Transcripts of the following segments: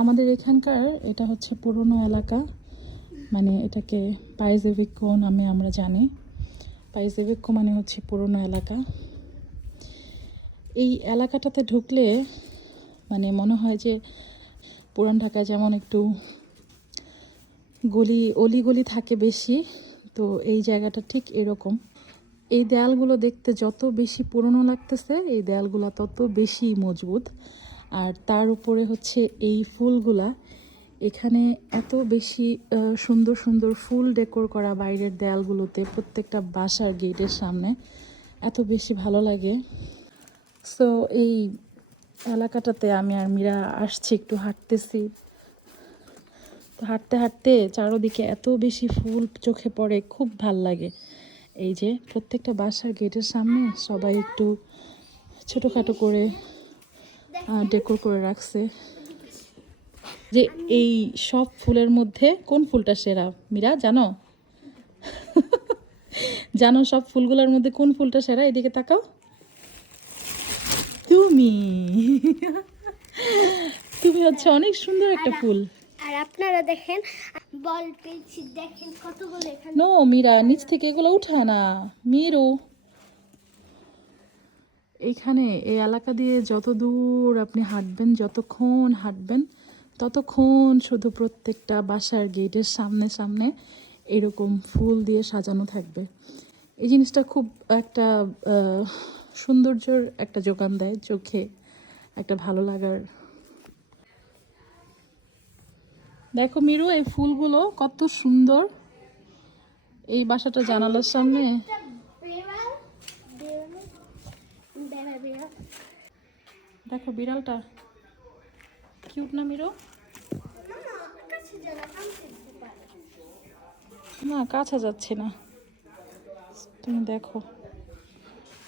আমাদের এখানকার এটা হচ্ছে পুরনো এলাকা, মানে এটাকে পাইজেভিক্কো নামে আমরা জানি। পাইজেভিক্কো মানে হচ্ছে পুরনো এলাকা। এই এলাকাটাতে ঢুকলে মানে মনে হয় যে পুরান ঢাকায় যেমন একটু অলিগলি থাকে বেশি, তো এই জায়গাটা ঠিক এরকম। এই দেয়ালগুলো দেখতে যত বেশি পুরনো লাগতেছে, এই দেয়ালগুলো তত বেশি মজবুত। আর তার উপরে হচ্ছে এই ফুলগুলা, এখানে এত বেশি সুন্দর সুন্দর ফুল ডেকোর করা বাইরের দেয়ালগুলোতে, প্রত্যেকটা বাসার গেটের সামনে, এত বেশি ভালো লাগে। সো এই এলাকাটাতে আমি আর মীরা আসছি, একটু হাঁটতেছি। তো হাঁটতে হাঁটতে চারোদিকে এত বেশি ফুল চোখে পড়ে, খুব ভাল লাগে। এই যে প্রত্যেকটা বাসার গেটের সামনে সবাই একটু ছোটোখাটো করে ডেকোর করে রাখছে। যে এই সব ফুলের মধ্যে কোন ফুলটা সেরা মীরা জানো? জানো সব ফুলগুলোর মধ্যে কোন ফুলটা সেরা? এদিকে তাকাও। তুমি তুমি হচ্ছে অনেক সুন্দর একটা ফুল। আর আপনারা দেখেন বল পেয়েছি, দেখেন কতগুলো এখানে। নো মীরা, নিচ থেকে এগুলো উঠায় না মিরু। এইখানে এই এলাকা দিয়ে যত দূর আপনি হাঁটবেন, যতক্ষণ হাঁটবেন ততক্ষণ শুধু প্রত্যেকটা বাসার গেটের সামনে সামনে এরকম ফুল দিয়ে সাজানো থাকবে। এই জিনিসটা খুব একটা সৌন্দর্যর একটা যোগান দেয়, চোখে একটা ভালো লাগার। দেখো মিরু, এই ফুলগুলো কত সুন্দর এই বাসাটা জানালার সামনে। দেখো বিড়ালটা কিউট না মিরু? না কাছে যাচ্ছে না, তুমি দেখো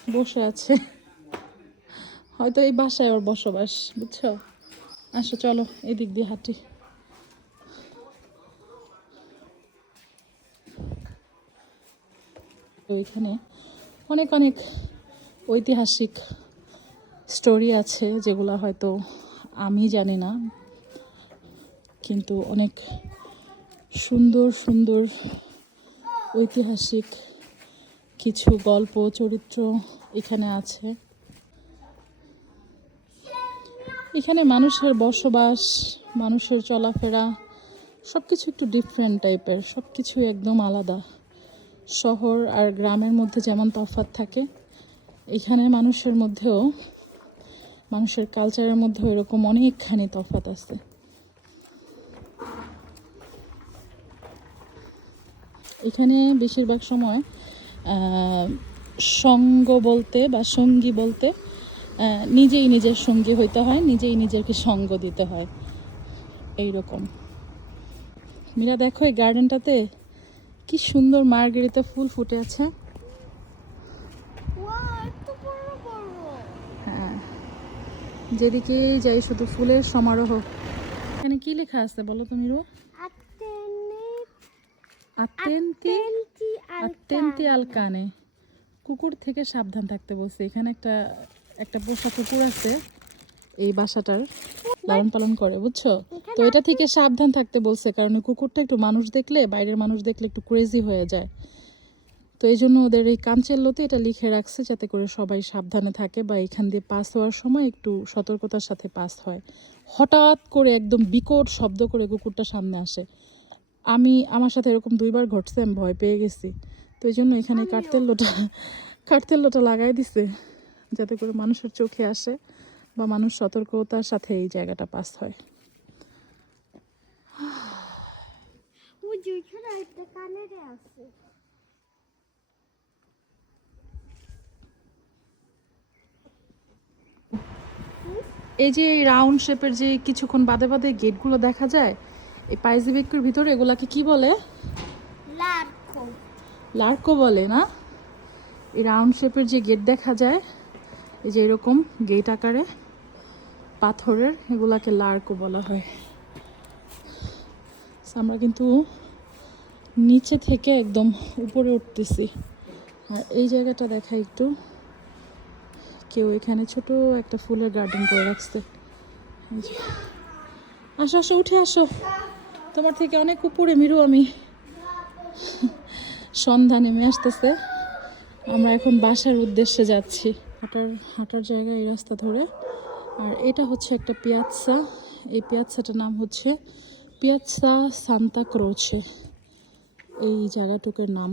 বসে আছে, হয়তো এই বাসায় ওর বসবাস, বুঝছো? আসো চলো এদিক দিয়ে হাঁটি। তো এখানে অনেক অনেক ঐতিহাসিক স্টোরি আছে যেগুলো হয়তো আমি জানি না, কিন্তু অনেক সুন্দর সুন্দর ঐতিহাসিক কিছু গল্প চরিত্র এখানে আছে। এখানে মানুষের বসবাস, মানুষের চলাফেরা সব কিছু একটু ডিফারেন্ট টাইপের, সব কিছু একদম আলাদা। শহর আর গ্রামের মধ্যে যেমন তফাৎ থাকে, এখানে মানুষের মধ্যেও, মানুষের কালচারের মধ্যেও এরকম অনেকখানি তফাৎ আছে। এখানে বেশিরভাগ সময় সঙ্গ বলতে বা সঙ্গী বলতে নিজেই নিজের সঙ্গী হইতে হয়, নিজেই নিজেকে সঙ্গ দিতে হয়, এইরকম। মীরা দেখো এই গার্ডেনটাতে কি সুন্দর মার্গেরিটা ফুল ফুটে আছে। হ্যাঁ, যেদিকে যাই শুধু ফুলের সমারোহ। এখানে কি লেখা আছে বলো তো মিরু? আত্তেন্তি আলকানে, কুকুর থেকে সাবধান থাকতে বলছে। এখানে একটা পোষা কুকুর আছে, এই বাসাটার লালন পালন করে, বুঝছো? তো এটা থেকে সাবধান থাকতে বলছে, কারণ কুকুরটা একটু মানুষ দেখলে, বাইরের মানুষ দেখলে একটু ক্রেজি হয়ে যায়। তো এই জন্য ওদের এই কাঞ্চেল্লোতে এটা লিখে রাখছে, যাতে করে সবাই সাবধানে থাকে বা এখান দিয়ে পাস হওয়ার সময় একটু সতর্কতার সাথে পাস হয়। হঠাৎ করে একদম বিকট শব্দ করে কুকুরটা সামনে আসে, আমার সাথে এরকম 2বার ঘটছে, আমি ভয় পেয়ে গেছি। তো এই জন্য এখানে কার্তেল্লোটা লাগাই দিছে, যাতে করে মানুষের চোখে আসে বা মানুষ সতর্কতার সাথে এই জায়গাটা পাস হয়। এই যে রাউন্ড শেপের যে কিছুক্ষণ বাদে বাদে গেটগুলো দেখা যায় এই পাইজেভিক্কোর ভিতরে, এগুলাকে কি বলে? লার্কো বলে না? এই রাউন্ড শেপের যে গেট দেখা যায়, এই যে এরকম গেট আকারে পাথরের, এগুলাকে লার্কো বলা হয়। আমরা কিন্তু নিচে থেকে একদম উপরে উঠতেছি। আর এই জায়গাটা দেখা একটু, কেউ এখানে ছোট একটা ফুলের গার্ডেন করে রাখছে। আসো আসো, উঠে আসো, তোমার থেকে অনেক উপরে মিরু আমি। সন্ধ্যা নেমে আসতেছে, আমরা এখন বাসার উদ্দেশ্যে যাচ্ছি। হাঁটার জায়গা এই রাস্তা ধরে। আর এটা হচ্ছে একটা পিয়াৎসা, এই পিয়াৎসাটার নাম হচ্ছে পিয়াৎসা সান্তা ক্রোচে, এই জায়গাটুকুর নাম।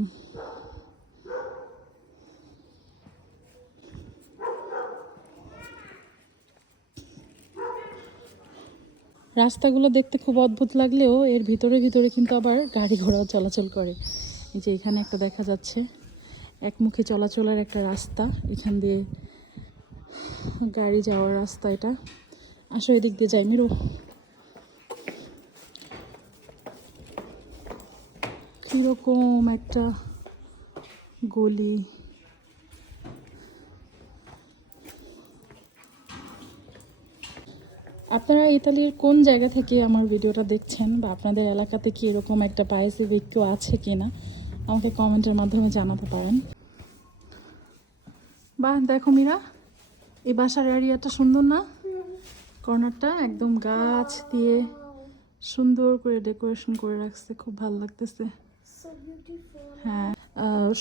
রাস্তাগুলো দেখতে খুব অদ্ভুত লাগলেও এর ভিতরে ভিতরে কিন্তু আবার গাড়ি ঘোড়াও চলাচল করে। এই যে এখানে একটা দেখা যাচ্ছে একমুখী চলাচলের একটা রাস্তা, এখান দিয়ে গাড়ি যাওয়ার রাস্তা এটা। আসো এদিক দিয়ে যাই মিরু। কীরকম একটা গলি, আপনারা ইতালির কোন জায়গা থেকে আমার ভিডিওটা দেখছেন, বা আপনাদের এলাকাতে কি এরকম একটা পায়েসি ভিক্কিও আছে কিনা আমাকে কমেন্টের মাধ্যমে জানাতে পারেন। বাহ দেখো মীরা, এই বাসার এরিয়াটা সুন্দর না? কর্নারটা একদম গাছ দিয়ে সুন্দর করে ডেকোরেশন করে রাখছে, খুব ভালো লাগতেছে। So beautiful. হ্যাঁ,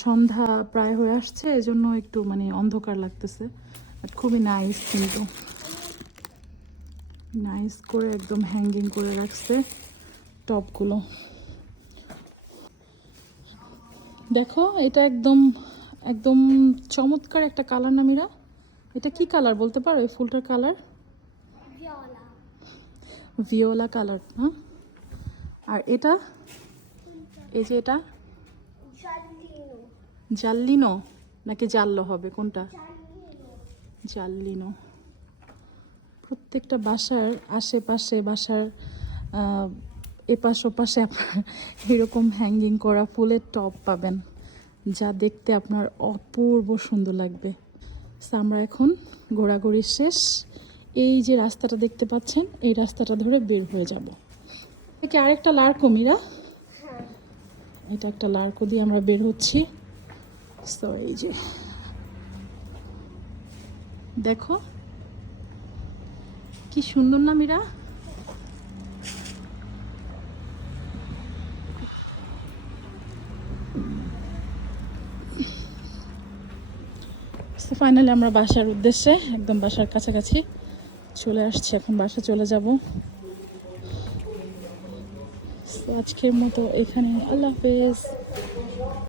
সন্ধ্যা প্রায় হয়ে আসছে, এজন্য একটু মানে অন্ধকার লাগতেছে, বাট খুবই নাইস, কিন্তু নাইস করে একদম হ্যাঙ্গিং করে রাখছে টপগুলো। দেখো এটা একদম একদম চমৎকার একটা কালার না মীরা? এটা কি কালার বলতে পারো এই ফুলটার কালার? Viola. ভিওলা কালার না? আর এটা, এই যে এটা Giallino. জাল্লিনো নাকি জাল্লো হবে, কোনটা? Giallino. জাল্লিনো। প্রত্যেকটা বাসার আশেপাশে, বাসার এপাশ ওপাশে আপনার এরকম হ্যাঙ্গিং করা ফুলের টব পাবেন, যা দেখতে আপনার অপূর্ব সুন্দর লাগবে। So, আমরা এখন ঘোরাঘুরি শেষ, এই যে রাস্তাটা দেখতে পাচ্ছেন এই রাস্তাটা ধরে বের হয়ে যাব। একে আরেকটা লার্কো মীরা, হ্যাঁ। এটা একটা লার্কো দিয়ে আমরা বের হচ্ছি। সো এই যে দেখো কি সুন্দর না মীরা? ফাইনালি আমরা বাসার উদ্দেশ্যে একদম বাসার কাছাকাছি চলে আসছি, এখন বাসা চলে যাব। আজকের মতো এখানে, আল্লাহ হাফেজ।